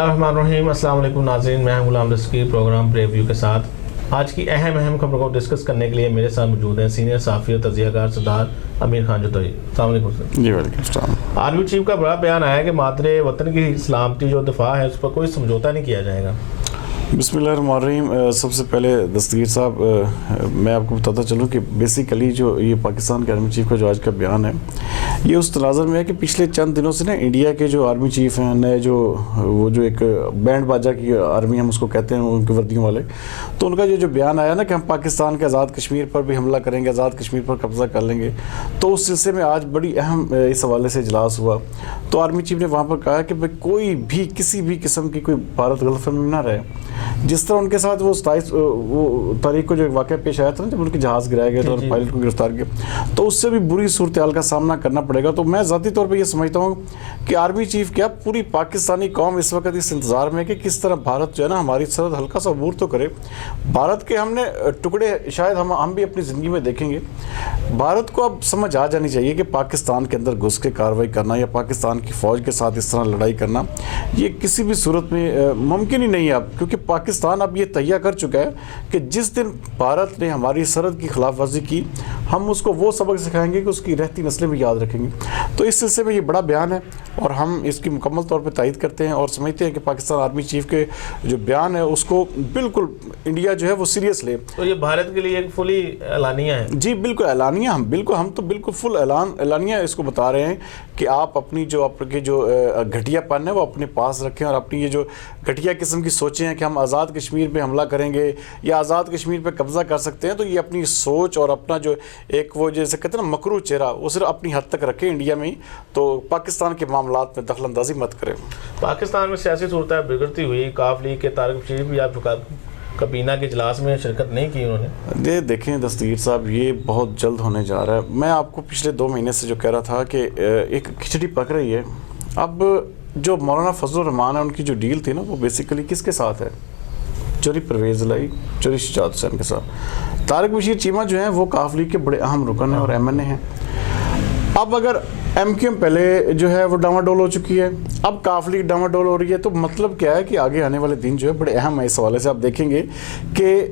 اللہ الرحمن الرحیم. السلام علیکم ناظرین, میں غلام دستگیر پروگرام پریویو کے ساتھ آج کی اہم خبروں کو ڈسکس کرنے کے لیے میرے ساتھ موجود ہیں سینئر صحافی اور تجزیہ کار سردار امیر خان جوتوئی. السلام علیکم سر. جی وعلیکم السلام. آرمی چیف کا بڑا بیان آیا کہ مادر وطن کی سلامتی جو دفاع ہے اس پر کوئی سمجھوتہ نہیں کیا جائے گا. بسم اللہ الرحمن الرحیم. سب سے پہلے دستگیر صاحب میں آپ کو بتاتا چلوں کہ بیسیکلی جو یہ پاکستان کے آرمی چیف کا جو آج کا بیان ہے یہ اس تناظر میں ہے کہ پچھلے چند دنوں سے نا انڈیا کے جو آرمی چیف ہیں نئے وہ جو ایک بینڈ باجا کی آرمی ہم اس کو کہتے ہیں ان کی وردیوں والے, تو ان کا جو بیان آیا نا کہ ہم پاکستان کے آزاد کشمیر پر بھی حملہ کریں گے, آزاد کشمیر پر قبضہ کر لیں گے, تو اس سلسلے میں آج بڑی اہم اس حوالے سے اجلاس ہوا. تو آرمی چیف نے وہاں پر کہا کہ بھائی کوئی بھی کسی بھی قسم کی کوئی بھارت غلط فہمی نہ رہے. جس طرح ان کے ساتھ وہ 27 تاریخ کو جو واقعہ پیش آیا تھا نا جب ان کے جہاز گرائے گئے تھے اور پائلٹ کو گرفتار کیا, تو اس سے بھی بری صورتحال کا سامنا کرنا پڑے گا. تو میں ذاتی طور پہ یہ سمجھتا ہوں کہ آرمی چیف کیا پوری پاکستانی قوم اس وقت اس انتظار میں ہے کہ کس طرح بھارت جو ہے نا ہماری سرحد ہلکا سا عبور تو کرے. بھارت کے ہم نے ٹکڑے شاید ہم بھی اپنی زندگی میں دیکھیں گے. بھارت کو اب سمجھ آ جانی چاہیے کہ پاکستان کے اندر گھس کے کارروائی کرنا یا پاکستان کی فوج کے ساتھ اس طرح لڑائی کرنا یہ کسی بھی صورت میں ممکن ہی نہیں ہے اب, کیونکہ پاکستان اب یہ تہیہ کر چکا ہے کہ جس دن بھارت نے ہماری سرحد کی خلاف ورزی کی ہم اس کو وہ سبق سکھائیں گے کہ اس کی رہتی نسلیں بھی یاد رکھیں گے. تو اس سلسلے میں یہ بڑا بیان ہے اور ہم اس کی مکمل طور پہ تائید کرتے ہیں اور سمجھتے ہیں کہ پاکستان آرمی چیف کے جو بیان ہے اس کو بالکل انڈیا جو ہے وہ سیریس لے. تو یہ بھارت کے لیے ایک فلی اعلانیہ ہے. جی بالکل اعلانیہ, ہم تو بالکل فل اعلانیہ اس کو بتا رہے ہیں کہ آپ اپنی جو آپ کے جو گھٹیا پن ہے وہ اپنے پاس رکھیں اور اپنی یہ جو گھٹیا قسم کی سوچیں ہیں کہ ہم آزاد کشمیر پہ حملہ کریں گے یا آزاد کشمیر پہ قبضہ کر سکتے ہیں, تو یہ اپنی سوچ اور اپنا جو ایک وہ جیسے کہتے ہیں نا مکرو چہرہ وہ صرف اپنی حد تک رکھیں انڈیا میں ہی, تو پاکستان کے معاملات میں دخل اندازی مت کریں. پاکستان میں سیاسی صورتحال بگڑتی ہوئی کاف لیگ کے طارق بشیر بھی آپ کابینہ کے اجلاس میں شرکت نہیں کی انہوں نے. دیکھیں دستگیر صاحب یہ بہت جلد ہونے جا رہا ہے. میں آپ کو پچھلے 2 مہینے سے جو کہہ رہا تھا کہ ایک کھچڑی پک رہی ہے. اب جو مولانا فضل الرحمان ہے ان کی جو ڈیل تھی نا وہ بیسیکلی کس کے ساتھ ہے, چوری پرویز لائی, چوری شجاعت حسین کے ساتھ. طارق بشیر چیمہ جو ہیں وہ کاف لیگ کے بڑے اہم رکن ہیں اور ایم این اے ہیں. اب اگر ایم کیو ایم پہلے جو ہے وہ ڈاما ڈول ہو چکی ہے, اب کاف لیگ ڈاما ڈول ہو رہی ہے, تو مطلب کیا ہے کہ آگے آنے والے دن جو ہے بڑے اہم ہے. اس حوالے سے آپ دیکھیں گے کہ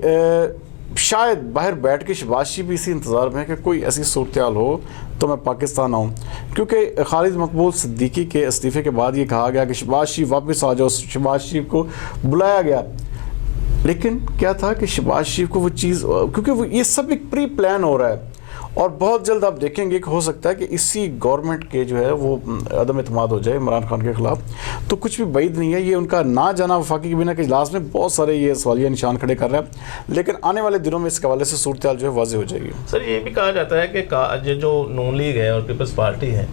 شاید باہر بیٹھ کے شہباز شریف بھی اسی انتظار میں ہے کہ کوئی ایسی صورتحال ہو تو میں پاکستان آؤں, کیونکہ خالد مقبول صدیقی کے استعفے کے بعد یہ کہا گیا کہ شہباز شریف واپس آ جاؤ. شہباز شریف کو بلایا گیا, لیکن کیا تھا کہ شہباز شریف کو وہ چیز, کیونکہ یہ سب ایک پری پلان ہو رہا ہے اور بہت جلد آپ دیکھیں گے کہ ہو سکتا ہے کہ اسی گورنمنٹ کے جو ہے وہ عدم اعتماد ہو جائے عمران خان کے خلاف. تو کچھ بھی بعید نہیں ہے یہ ان کا نہ جانا وفاقی کابینہ کے اجلاس میں بہت سارے یہ سوالیہ نشان کھڑے کر رہے ہیں, لیکن آنے والے دنوں میں اس حوالے سے صورتحال جو ہے واضح ہو جائے گی. سر یہ بھی کہا جاتا ہے کہ جو نون لیگ ہے اور پیپلز پارٹی ہے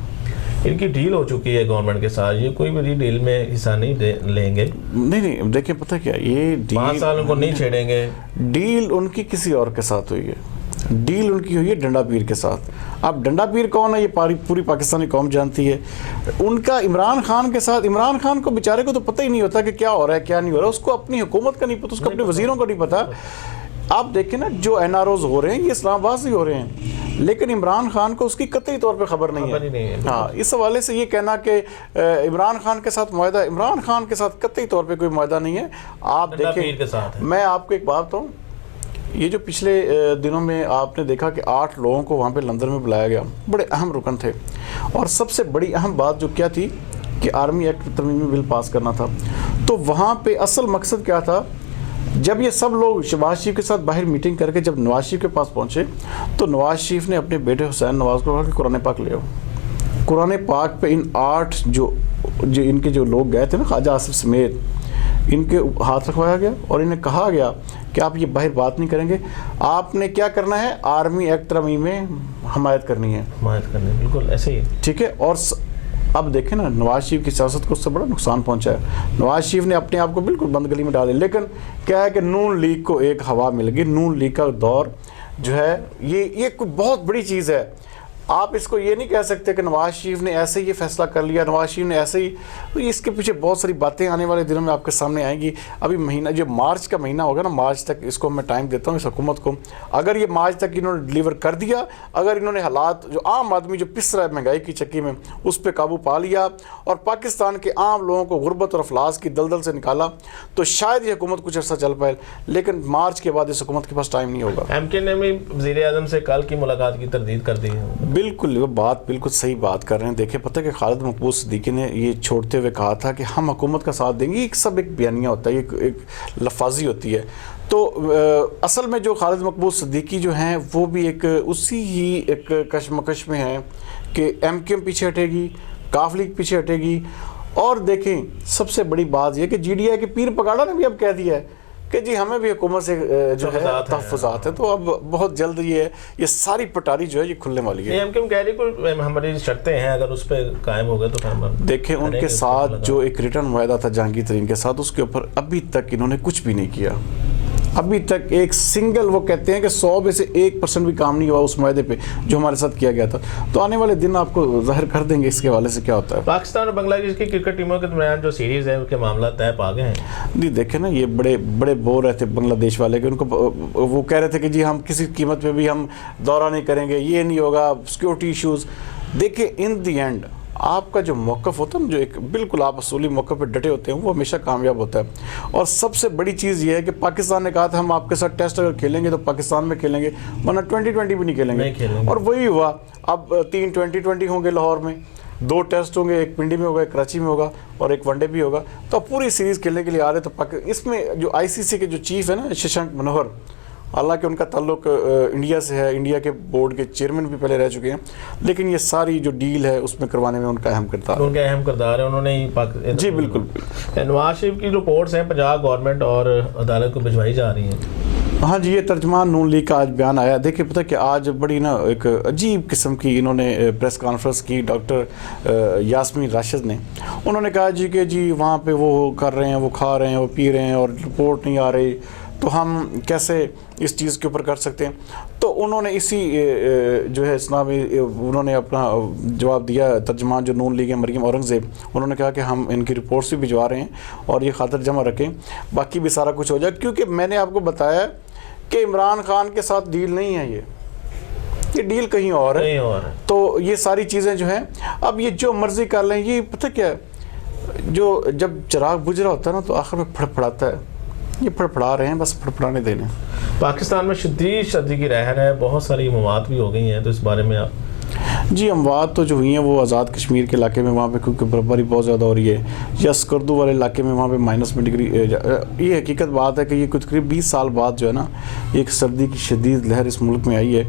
ان کی ڈیل ہو چکی ہے گورنمنٹ کے ساتھ, یہ کوئی بھی ڈیل میں حصہ نہیں لیں گے. نہیں دیکھیں پتہ کیا, یہ 5 سال ان کو نہیں چھیڑیں گے. ڈیل ان کی کسی اور کے ساتھ ہوئی ہے, ڈیل ان کی ہوئی ہے ڈنڈا پیر کے ساتھ. اب ڈنڈا پیر کون ہے یہ پوری پاکستانی قوم جانتی ہے. ان کا عمران خان کے ساتھ, عمران خان کو بیچارے کو تو پتہ ہی نہیں ہوتا کہ کیا ہو رہا ہے کیا نہیں ہو رہا, اس کو اپنی حکومت کا نہیں پتہ, اس کو اپنے وزیروں کا نہیں پتہ. آپ دیکھیں نا جو این آر اوز ہو رہے ہیں یہ اسلام آباد سے ہو رہے ہیں, لیکن عمران خان کو اس کی قطعی طور پہ خبر نہیں ہے. ہاں اس حوالے سے یہ کہنا کہ عمران خان کے ساتھ معاہدہ, عمران خان کے ساتھ قطعی طور پہ کوئی معاہدہ نہیں ہے. آپ دیکھیں میں آپ کو ایک بات بتاؤں, یہ جو پچھلے دنوں میں آپ نے دیکھا کہ 8 لوگوں کو وہاں پہ لندن میں بلایا گیا, بڑے اہم رکن تھے, اور سب سے بڑی اہم بات جو کیا تھی کہ آرمی ایکٹ ترمیمی بل پاس کرنا تھا. تو وہاں پہ اصل مقصد کیا تھا, جب یہ سب لوگ شہباز شریف کے ساتھ باہر میٹنگ کر کے جب نواز شریف کے پاس پہنچے تو نواز شریف نے اپنے بیٹے حسین نواز کو کہا کہ قرآن پاک لے آؤ. قرآن پاک پہ ان 8 جو ان کے جو لوگ گئے تھے نا خواجہ آصف سمیت, ان کے ہاتھ رکھوایا گیا اور انہیں کہا گیا کہ آپ یہ باہر بات نہیں کریں گے, آپ نے کیا کرنا ہے آرمی ایکٹ ترمیم میں حمایت کرنی ہے. بالکل ایسے ہی ٹھیک ہے. اور اب دیکھیں نا نواز شریف کی سیاست کو اس سے بڑا نقصان پہنچا ہے. نواز شریف نے اپنے آپ کو بالکل بند گلی میں ڈالے, لیکن کیا ہے کہ نون لیگ کو ایک ہوا مل گئی. نون لیگ کا دور جو ہے یہ کوئی بہت بڑی چیز ہے. آپ اس کو یہ نہیں کہہ سکتے کہ نواز شریف نے ایسے ہی یہ فیصلہ کر لیا، نواز شریف نے ایسے ہی، اس کے پیچھے بہت ساری باتیں آنے والے دنوں میں آپ کے سامنے آئیں گی. ابھی مہینہ جو مارچ کا مہینہ ہوگا نا، مارچ تک اس کو میں ٹائم دیتا ہوں اس حکومت کو. اگر یہ مارچ تک انہوں نے ڈیلیور کر دیا، اگر انہوں نے حالات جو عام آدمی جو پس رہا ہے مہنگائی کی چکی میں اس پہ قابو پا لیا اور پاکستان کے عام لوگوں کو غربت اور افلاس کی دلدل سے نکالا، تو شاید یہ حکومت کچھ عرصہ چل پائے. لیکن مارچ کے بعد اس حکومت کے پاس ٹائم نہیں ہوگا. ایم کیو نے بھی وزیر اعظم سے کل کی ملاقات کی تردید کر دی ہے. بالکل، وہ بات بالکل صحیح بات کر رہے ہیں. دیکھیں پتہ کہ خالد مقبول صدیقی نے یہ چھوڑتے ہوئے کہا تھا کہ ہم حکومت کا ساتھ دیں گے. ایک سب ایک بیانیہ ہوتا ہے، ایک لفاظی ہوتی ہے. تو اصل میں جو خالد مقبول صدیقی جو ہیں وہ بھی ایک اسی ہی ایک کشمکش میں ہیں کہ ایم کیو ایم پیچھے ہٹے گی، کاف لیگ پیچھے ہٹے گی. اور دیکھیں سب سے بڑی بات یہ کہ جی ڈی آئی کے پیر پگاڑا نے بھی اب کہہ دیا ہے کہ جی ہمیں بھی حکومت سے جو ہے تحفظات ہیں. تو اب بہت جلد یہ ساری پٹاری جو ہے یہ کھلنے والی ہے. ایم کیو ایم کہہ رہی کوئی ہماری شرطیں ہیں، اگر اس پہ قائم ہو گئے تو پھر دیکھیں ان کے ساتھ جو ایک ریٹرن معاہدہ تھا جہانگیر ترین کے ساتھ، اس کے اوپر ابھی تک انہوں نے کچھ بھی نہیں کیا. ابھی تک ایک سنگل، وہ کہتے ہیں کہ 100 میں سے 1% بھی کام نہیں ہوا اس معاہدے پہ جو ہمارے ساتھ کیا گیا تھا. تو آنے والے دن آپ کو ظاہر کر دیں گے اس کے حوالے سے کیا ہوتا ہے. پاکستان اور بنگلہ دیش کی کرکٹ ٹیموں کے درمیان جو سیریز ہے اس کے معاملہ طے پا گئے ہیں. جی دیکھیں نا، یہ بڑے بور رہے تھے بنگلہ دیش والے کہ ان کو وہ کہہ رہے تھے کہ جی ہم کسی قیمت پہ بھی ہم دورہ نہیں کریں گے، یہ نہیں ہوگا، سیکورٹی ایشوز. دیکھیں ان دی اینڈ آپ کا جو موقف ہوتا ہے نا، جو ایک بالکل آپ اصولی موقف پہ ڈٹے ہوتے ہیں، وہ ہمیشہ کامیاب ہوتا ہے. اور سب سے بڑی چیز یہ ہے کہ پاکستان نے کہا تھا ہم آپ کے ساتھ ٹیسٹ اگر کھیلیں گے تو پاکستان میں کھیلیں گے، ورنہ 2020 بھی نہیں کھیلیں گے. اور وہی ہوا. اب 3 2020 ہوں گے لاہور میں، 2 ٹیسٹ ہوں گے، ایک پنڈی میں ہوگا، ایک کراچی میں ہوگا، اور ایک ون ڈے بھی ہوگا. تو پوری سیریز کھیلنے کے لیے آ رہے. تو اس میں جو آئی سی سی کے جو چیف ہے نا ششانک منوہر، حالانکہ ان کا تعلق انڈیا سے ہے، انڈیا کے بورڈ کے چیئرمین بھی پہلے رہ چکے ہیں، لیکن یہ ساری جو ڈیل ہے اس میں کروانے میں ان کا اہم کردار ہے. انہوں نے جی بالکل. نواز شریف کی رپورٹس ہیں پنجاب گورنمنٹ اور عدالت کو بھجوائی جا رہی ہیں. ہاں جی، یہ ترجمان نون لیگ کا آج بیان آیا. دیکھیں پتہ کہ آج بڑی نا ایک عجیب قسم کی انہوں نے پریس کانفرنس کی ڈاکٹر یاسمین راشد نے. انہوں نے کہا جی کہ جی وہاں پہ وہ کر رہے ہیں، وہ کھا رہے ہیں، وہ پی رہے ہیں اور رپورٹ نہیں آ رہی، تو ہم کیسے اس چیز کے اوپر کر سکتے ہیں. تو انہوں نے اسی جو ہے اسلامی انہوں نے اپنا جواب دیا. ترجمان جو نون لیگ ہے مریم اورنگزیب، انہوں نے کہا کہ ہم ان کی رپورٹس بھی بھجوا رہے ہیں اور یہ خاطر جمع رکھیں، باقی بھی سارا کچھ ہو جائے. کیونکہ میں نے آپ کو بتایا کہ عمران خان کے ساتھ ڈیل نہیں ہے، یہ ڈیل کہیں اور ہے. تو یہ ساری چیزیں جو ہیں اب یہ جو مرضی کر لیں. یہ پتہ کیا ہے، جو جب چراغ بجھ رہا ہوتا ہے نا تو آخر میں پھڑپڑاتا ہے. یہ پھڑپڑا رہے ہیں، بس پھڑپڑانے دینے. پاکستان میں شدید سردی کی لہر ہے، بہت ساری اموات بھی ہو گئی ہیں، تو اس بارے میں آپ؟ جی اموات تو جو ہوئی ہیں وہ آزاد کشمیر کے علاقے میں، وہاں پہ کیونکہ برفباری بہت زیادہ ہو رہی ہے، یا سکردو والے علاقے میں وہاں پہ -میں ڈگری. یہ حقیقت بات ہے کہ یہ کچھ قریب 20 سال بعد جو ہے نا ایک سردی کی شدید لہر اس ملک میں آئی ہے.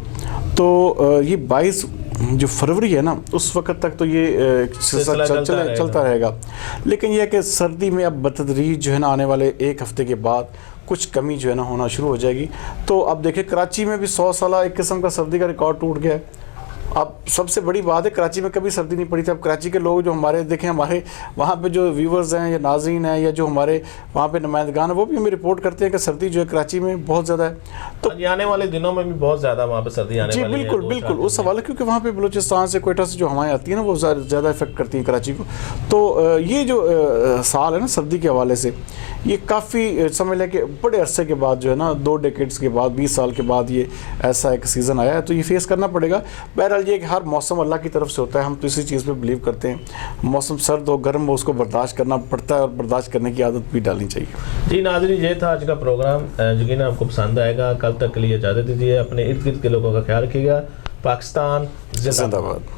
تو یہ 22 جو فروری ہے نا اس وقت تک تو یہ چلتا رہے گا. لیکن یہ ہے کہ سردی میں اب بتدریج جو ہے نا آنے والے 1 ہفتے کے بعد کچھ کمی جو ہے نا ہونا شروع ہو جائے گی. تو اب دیکھیں کراچی میں بھی 100 سالہ ایک قسم کا سردی کا ریکارڈ ٹوٹ گیا ہے. اب سب سے بڑی بات ہے کراچی میں کبھی سردی نہیں پڑی تھی. اب کراچی کے لوگ جو ہمارے دیکھیں، ہمارے وہاں پہ جو ویورز ہیں یا ناظرین ہیں یا جو ہمارے وہاں پہ نمائندگان ہیں، وہ بھی ہمیں رپورٹ کرتے ہیں کہ سردی جو ہے کراچی میں بہت زیادہ ہے. تو آنے والے دنوں میں بھی بہت زیادہ وہاں پہ سردی آنے والی ہے. جی بالکل اس حوالے، کیونکہ وہاں پہ بلوچستان سے کوئٹہ سے جو ہوائیں آتی ہیں نا وہ زیادہ افیکٹ کرتی ہیں کراچی کو. تو یہ جو سال ہے نا سردی کے حوالے سے، یہ کافی سمجھ لیں کہ بڑے عرصے کے بعد جو ہے نا 2 ڈیکیڈز کے بعد 20 سال کے بعد یہ ایسا ایک سیزن آیا ہے. تو یہ فیس کرنا پڑے گا. بہرحال یہ کہ ہر موسم اللہ کی طرف سے ہوتا ہے، ہم تو اسی چیز پہ بلیو کرتے ہیں. موسم سرد ہو گرم ہو اس کو برداشت کرنا پڑتا ہے، اور برداشت کرنے کی عادت بھی ڈالنی چاہیے. جی ناظرین، یہ تھا آج کا پروگرام. یقیناً آپ کو پسند آئے گا. کل تک کے لیے اجازت دیجیے. اپنے ارد گرد کے لوگوں کا خیال رکھیے گا. پاکستان زندہ باد.